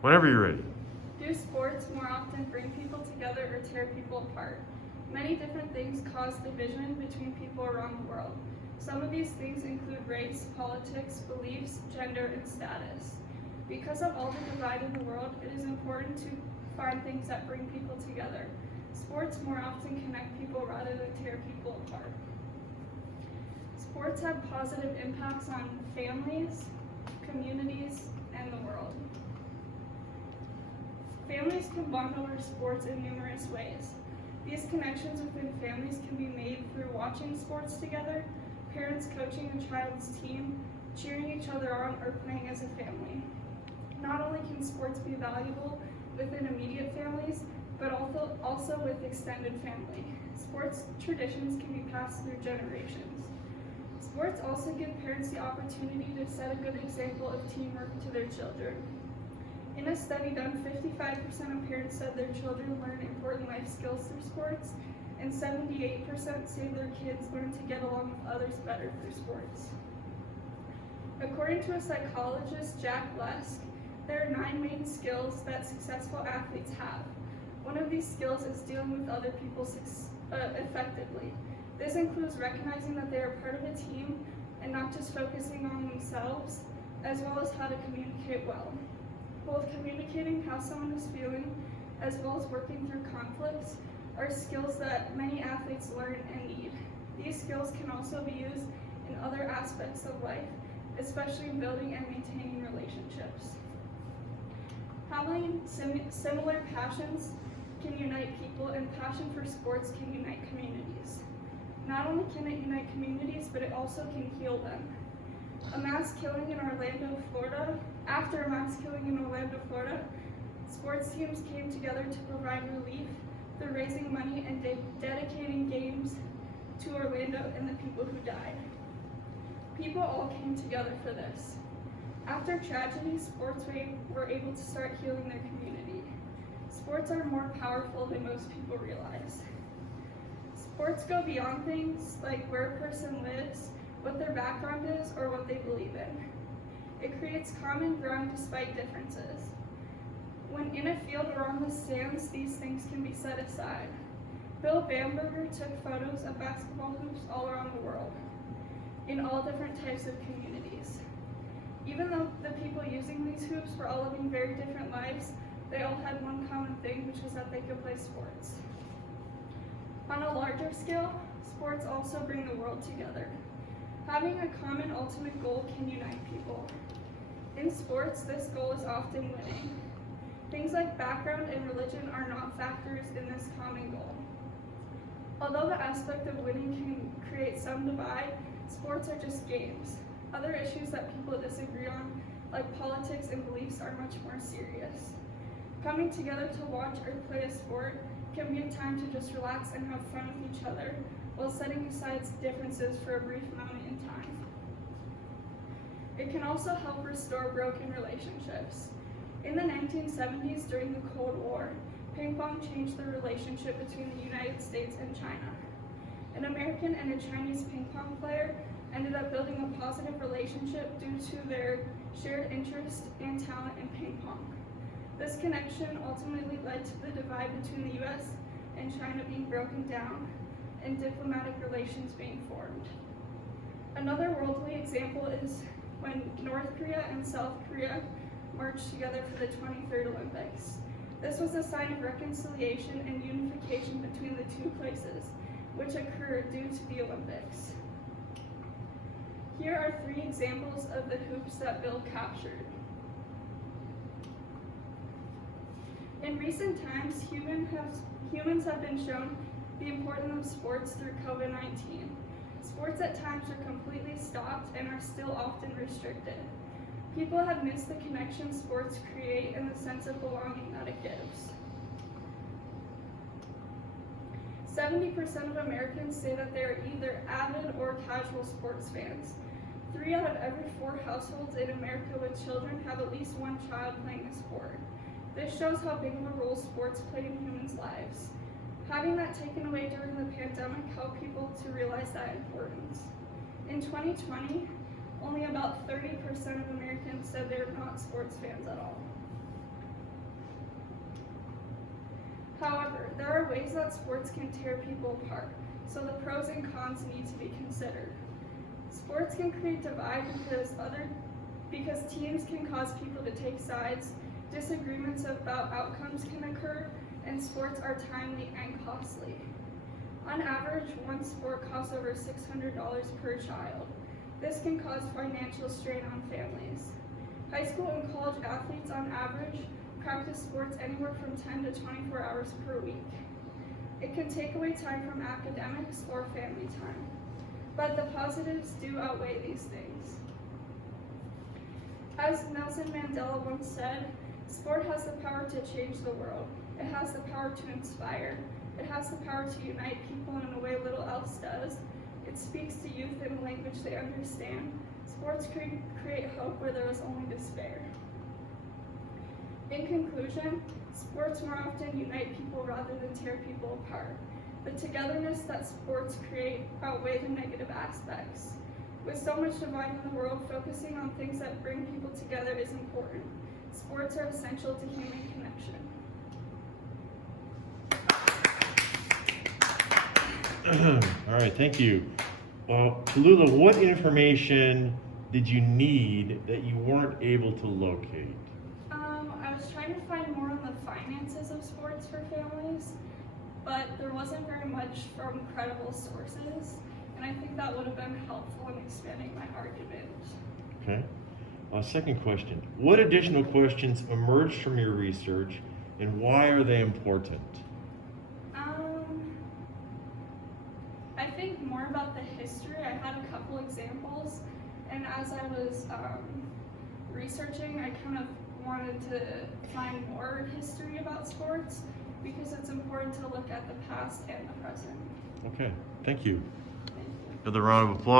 Whenever you're ready. Do sports more often bring people together or tear people apart? Many different things cause division between people around the world. Some of these things include race, politics, beliefs, gender, and status. Because of all the divide in the world, it is important to find things that bring people together. Sports more often connect people rather than tear people apart. Sports have positive impacts on families, communities, and the world. Families can bond over sports in numerous ways. These connections within families can be made through watching sports together, parents coaching a child's team, cheering each other on, or playing as a family. Not only can sports be valuable within immediate families, but also with extended family. Sports traditions can be passed through generations. Sports also give parents the opportunity to set a good example of teamwork to their children. In a study done, 55% of parents said their children learn important life skills through sports, and 78% say their kids learn to get along with others better through sports. According to a psychologist, Jack Lesk, there are 9 main skills that successful athletes have. One of these skills is dealing with other people effectively. This includes recognizing that they are part of a team and not just focusing on themselves, as well as how to communicate well. Both communicating how someone is feeling, as well as working through conflicts, are skills that many athletes learn and need. These skills can also be used in other aspects of life, especially in building and maintaining relationships. Having similar passions can unite people, and passion for sports can unite communities. Not only can it unite communities, but it also can heal them. After a mass killing in Orlando, Florida, sports teams came together to provide relief through raising money and dedicating games to Orlando and the people who died. People all came together for this. After tragedy, sports were able to start healing their community. Sports are more powerful than most people realize. Sports go beyond things like where a person lives, what their background is, or what they believe in. It creates common ground despite differences. When in a field or on the stands, these things can be set aside. Bill Bamberger took photos of basketball hoops all around the world, in all different types of communities. Even though the people using these hoops were all living very different lives, they all had one common thing, which was that they could play sports. On a larger scale, sports also bring the world together. Having a common ultimate goal can unite people. In sports, this goal is often winning. Things like background and religion are not factors in this common goal. Although the aspect of winning can create some divide, sports are just games. Other issues that people disagree on, like politics and beliefs, are much more serious. Coming together to watch or play a sport can be a time to just relax and have fun with each other, while setting aside differences for a brief moment in time. It can also help restore broken relationships. In the 1970s, during the Cold War, ping pong changed the relationship between the United States and China. An American and a Chinese ping pong player ended up building a positive relationship due to their shared interest and talent in ping pong. This connection ultimately led to the divide between the US and China being broken down and diplomatic relations being formed. Another worldly example is when North Korea and South Korea marched together for the 23rd Olympics. This was a sign of reconciliation and unification between the two places, which occurred due to the Olympics. Here are 3 examples of the hoops that Bill captured. In recent times, humans have been shown the importance of sports through COVID-19. Sports at times are completely stopped and are still often restricted. People have missed the connection sports create and the sense of belonging that it gives. 70% of Americans say that they are either avid or casual sports fans. 3 out of every 4 households in America with children have at least one child playing a sport. This shows how big of a role sports play in humans' lives. Having that taken away during the pandemic helped people to realize that importance. In 2020, only about 30% of Americans said they're not sports fans at all. However, there are ways that sports can tear people apart, so the pros and cons need to be considered. Sports can create divide because teams can cause people to take sides, disagreements about outcomes can occur, and sports are timely and costly. On average, one sport costs over $600 per child. This can cause financial strain on families. High school and college athletes on average practice sports anywhere from 10 to 24 hours per week. It can take away time from academics or family time, but the positives do outweigh these things. As Nelson Mandela once said, sport has the power to change the world. It has the power to inspire. It has the power to unite people in a way little else does. It speaks to youth in a language they understand. Sports create hope where there is only despair. In conclusion, sports more often unite people rather than tear people apart. The togetherness that sports create outweigh the negative aspects. With so much divide in the world, focusing on things that bring people together is important. Sports are essential to human connection. All right, thank you. Tallulah, what information did you need that you weren't able to locate? I was trying to find more on the finances of sports for families, but there wasn't very much from credible sources, and I think that would have been helpful in expanding my argument. Okay. Second question, what additional questions emerged from your research and why are they important? I think more about the history. I had a couple examples, and as I was researching, I kind of wanted to find more history about sports because it's important to look at the past and the present. Okay, thank you. Thank you. Another round of applause.